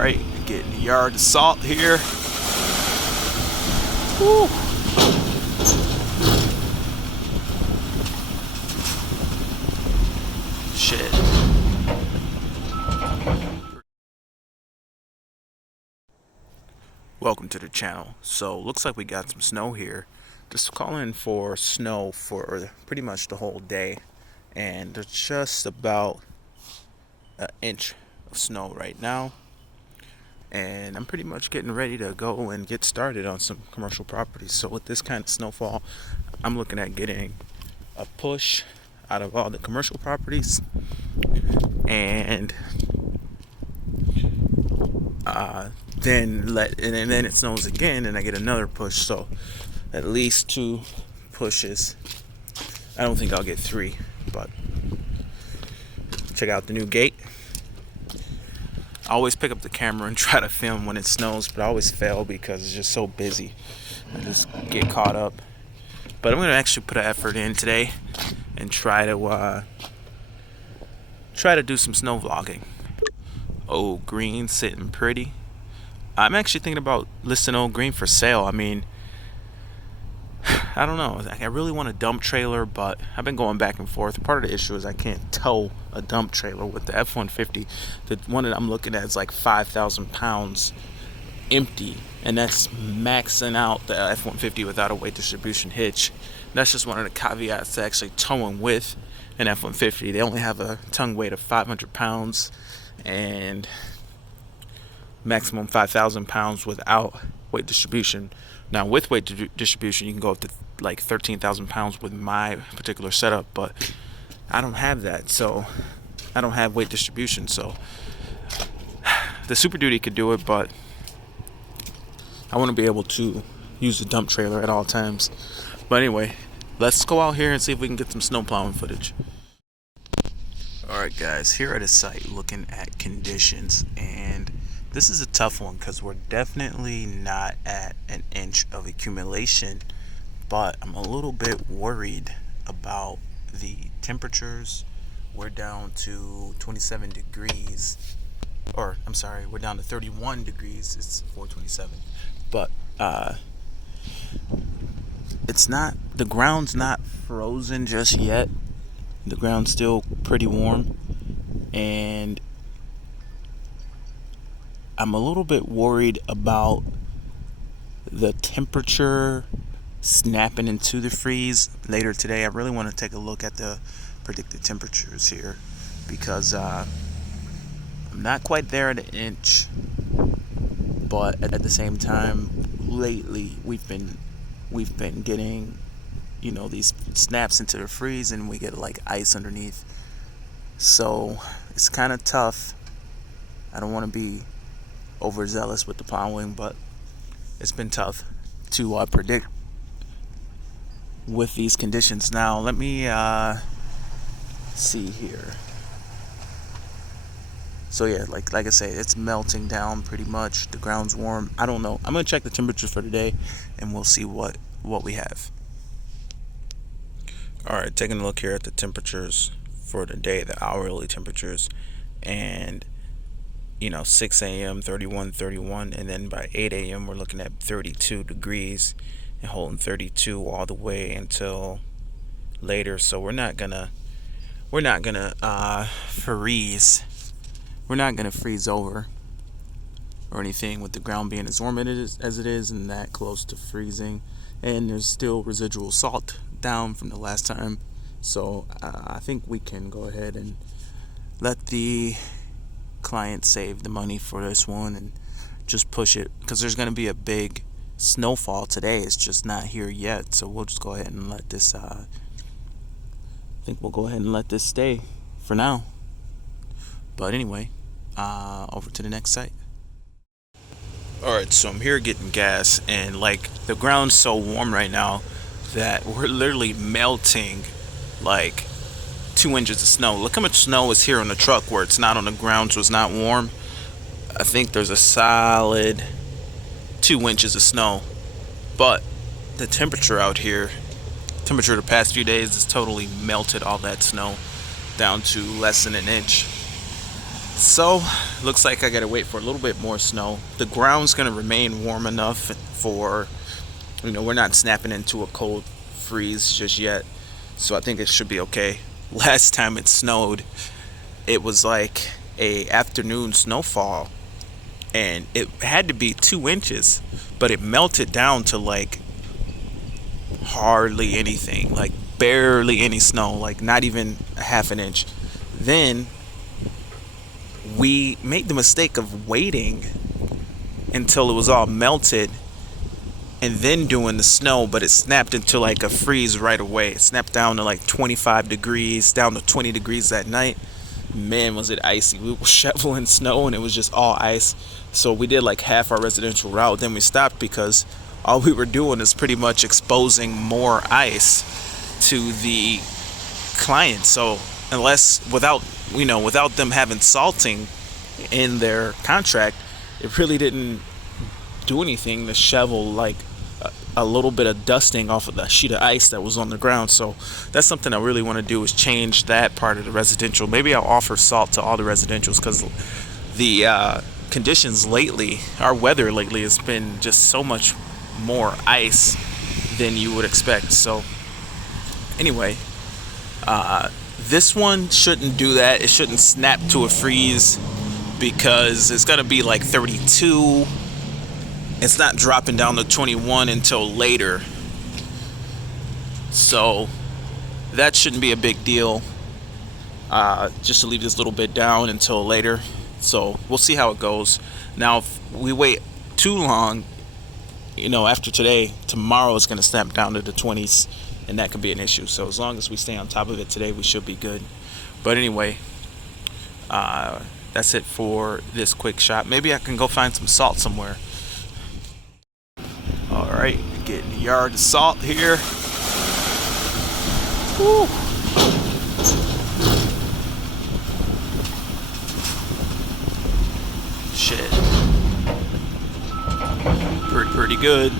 Alright, getting the yard of salt here. Woo. Shit. Welcome to the channel. So looks like we got some snow here. Just calling for snow for pretty much the whole day, and there's just about an inch of snow right now, and I'm pretty much getting ready to go and get started on some commercial properties. So with this kind of snowfall, I'm looking at getting a push out of all the commercial properties, and then it snows again and I get another push. So at least 2 pushes. I don't think I'll get 3, but check out the new gate. I always pick up the camera and try to film when it snows, but I always fail because it's just so busy. I just get caught up. But I'm gonna actually put an effort in today and try to do some snow vlogging. Oh, green sitting pretty. I'm actually thinking about listing Old Green for sale. I mean, I don't know. I really want a dump trailer, but I've been going back and forth. Part of the issue is I can't tow a dump trailer with the f-150. The one that I'm looking at is like 5,000 pounds empty, and that's maxing out the f-150 without a weight distribution hitch. That's just one of the caveats to actually towing with an f-150. They only have a tongue weight of 500 pounds and maximum 5,000 pounds without weight distribution. Now with weight distribution you can go up to like 13,000 pounds with my particular setup, but I don't have that, so I don't have weight distribution. So the Super Duty could do it, but I want to be able to use the dump trailer at all times. But anyway, let's go out here and see if we can get some snow plowing footage. Alright guys, here at a site looking at conditions, and this is a tough one because we're definitely not at an inch of accumulation, but I'm a little bit worried about the temperatures. We're down to 27 degrees, or I'm sorry, we're down to 31 degrees. It's 427, but it's not, the ground's not frozen just yet. The ground's still pretty warm, and I'm a little bit worried about the temperature snapping into the freeze later today. I really want to take a look at the predicted temperatures here, because I'm not quite there at an inch, but at the same time, lately we've been getting, you know, these snaps into the freeze and we get like ice underneath. So it's kind of tough. I don't want to be overzealous with the plowing, but it's been tough to predict with these conditions. Now let me see here. So yeah, like I say, it's melting down pretty much. The ground's warm. I don't know. I'm gonna check the temperature for today and we'll see what we have. Alright, taking a look here at the temperatures for the day, the hourly temperatures, and 6 a.m. 31, and then by 8 a.m. we're looking at 32 degrees and holding 32 all the way until later. So we're not gonna freeze. We're not gonna freeze over or anything with the ground being as warm as it is and that close to freezing. And there's still residual salt down from the last time. So I think we can go ahead and let the client save the money for this one and just push it, because there's going to be a big snowfall today. It's just not here yet, so we'll just go ahead and let this I think we'll go ahead and let this stay for now. But anyway, over to the next site. Alright, so I'm here getting gas, and like the ground's so warm right now that we're literally melting like 2 inches of snow. Look how much snow is here on the truck where it's not on the ground, so it's not warm. I think there's a solid 2 inches of snow. But the temperature out here, temperature the past few days has totally melted all that snow down to less than an inch. So, looks like I gotta wait for a little bit more snow. The ground's gonna remain warm enough for, we're not snapping into a cold freeze just yet. So I think it should be okay. Last time it snowed, it was like a afternoon snowfall, and it had to be 2 inches, but it melted down to like hardly anything, like barely any snow, like not even a half an inch. Then we made the mistake of waiting until it was all melted and then doing the snow, but it snapped into like a freeze right away. It snapped down to like 25 degrees, down to 20 degrees that night. Man, was it icy. We were shoveling snow and it was just all ice. So we did like half our residential route, then we stopped because all we were doing is pretty much exposing more ice to the client. So unless without them having salting in their contract, it really didn't do anything to shovel like a little bit of dusting off of the sheet of ice that was on the ground. So that's something I really want to do, is change that part of the residential. Maybe I'll offer salt to all the residentials, because the conditions lately, our weather lately, has been just so much more ice than you would expect. So anyway, this one shouldn't do that. It shouldn't snap to a freeze because it's gonna be like 32. It's not dropping down to 21 until later. So that shouldn't be a big deal. Just to leave this little bit down until later. So we'll see how it goes. Now, if we wait too long, after today, tomorrow is going to snap down to the 20s, and that could be an issue. So as long as we stay on top of it today, we should be good. But anyway, that's it for this quick shot. Maybe I can go find some salt somewhere. Alright, getting a yard of salt here. Woo. Shit. Pretty good.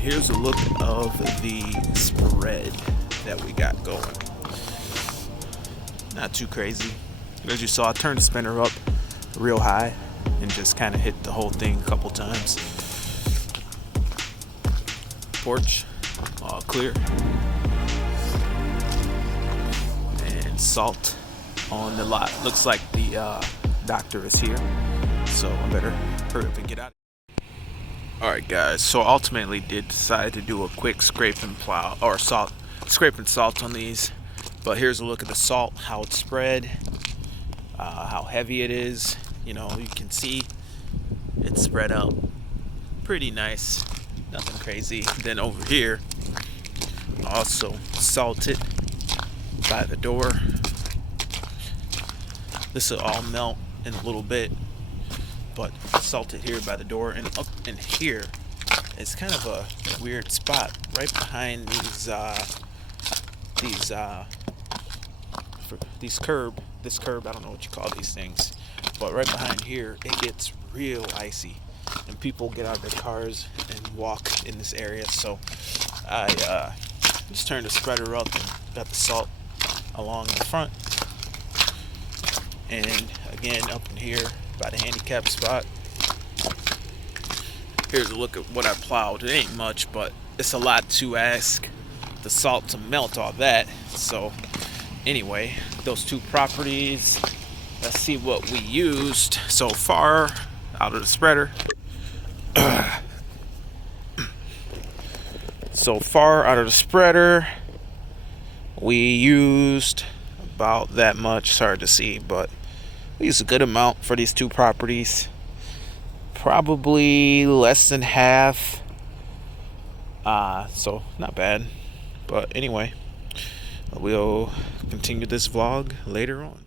Here's a look of the spread that we got going. Not too crazy. As you saw, I turned the spinner up real high and just kind of hit the whole thing a couple times. Porch, all clear. And salt on the lot. Looks like the doctor is here, so I better hurry up and get out. Alright guys, so ultimately did decide to do a quick scrape and salt on these. But here's a look at the salt, how it's spread, how heavy it is. You can see it's spread out pretty nice, nothing crazy. Then over here, also salted by the door. This will all melt in a little bit, but salted here by the door. And up in here, it's kind of a weird spot right behind this curb, I don't know what you call these things, but right behind here it gets real icy and people get out of their cars and walk in this area. So I just turned the spreader up and got the salt along the front, and again up in here by the handicap spot. Here's a look at what I plowed. It ain't much, but it's a lot to ask the salt to melt all that. So anyway, those two properties, let's see what we used so far out of the spreader. So far out of the spreader, we used about that much. It's hard to see, but we used a good amount for these two properties. Probably less than half. So not bad. But anyway, we'll continue this vlog later on.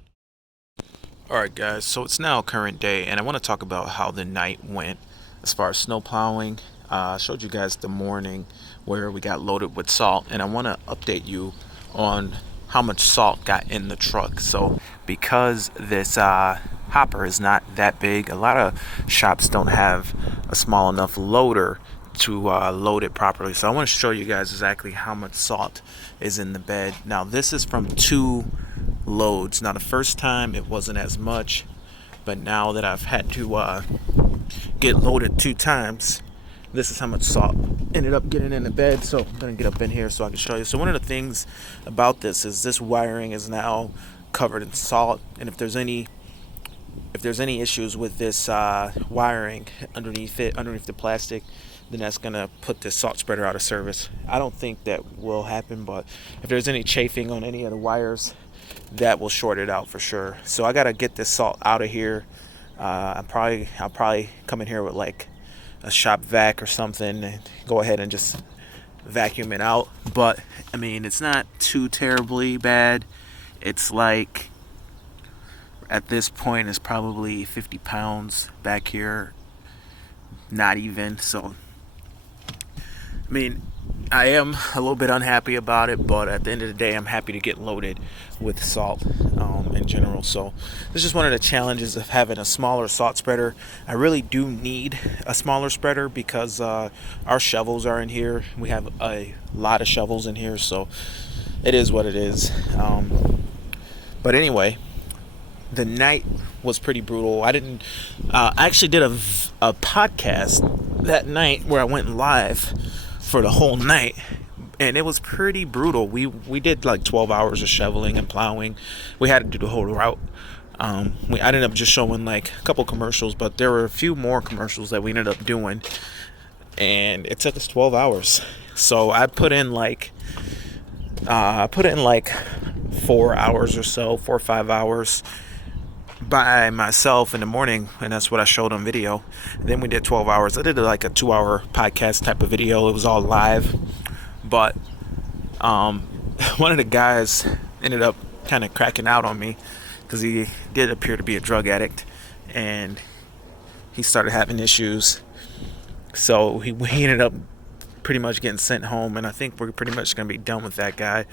Alright guys, so it's now current day, and I want to talk about how the night went as far as snow plowing. I showed you guys the morning where we got loaded with salt, and I want to update you on how much salt got in the truck. So because this hopper is not that big, a lot of shops don't have a small enough loader to load it properly. So I want to show you guys exactly how much salt is in the bed. Now this is from 2 loads. Now the first time it wasn't as much, but now that I've had to get loaded 2 times, this is how much salt ended up getting in the bed. So I'm gonna get up in here so I can show you. So one of the things about this is this wiring is now covered in salt, and if there's any issues with this wiring underneath the plastic, then that's gonna put the salt spreader out of service. I don't think that will happen, but if there's any chafing on any of the wires, that will short it out for sure. So I gotta get this salt out of here. I'll probably come in here with like a shop vac or something and go ahead and just vacuum it out. But I mean, it's not too terribly bad. It's like at this point it's probably 50 pounds back here, not even. So I mean, I am a little bit unhappy about it, but at the end of the day, I'm happy to get loaded with salt in general. So this is just one of the challenges of having a smaller salt spreader. I really do need a smaller spreader because our shovels are in here. We have a lot of shovels in here, so it is what it is. But anyway, the night was pretty brutal. I actually did a podcast that night where I went live for the whole night, and it was pretty brutal. We did like 12 hours of shoveling and plowing. We had to do the whole route. I ended up just showing like a couple commercials, but there were a few more commercials that we ended up doing, and it took us 12 hours. So I put in like 4 hours or so, 4 or 5 hours by myself in the morning, and that's what I showed on video. Then we did 12 hours. I did like a 2-hour podcast type of video. It was all live, but one of the guys ended up kind of cracking out on me because he did appear to be a drug addict, and he started having issues. So he ended up pretty much getting sent home, and I think we're pretty much gonna be done with that guy.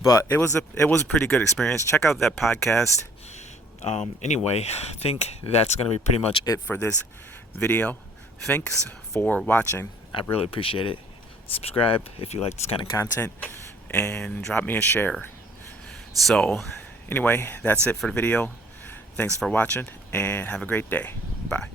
But it was a pretty good experience. Check out that podcast. Anyway, I think that's going to be pretty much it for this video. Thanks for watching. I really appreciate it. Subscribe if you like this kind of content, and drop me a share. So anyway, that's it for the video. Thanks for watching, and have a great day. Bye.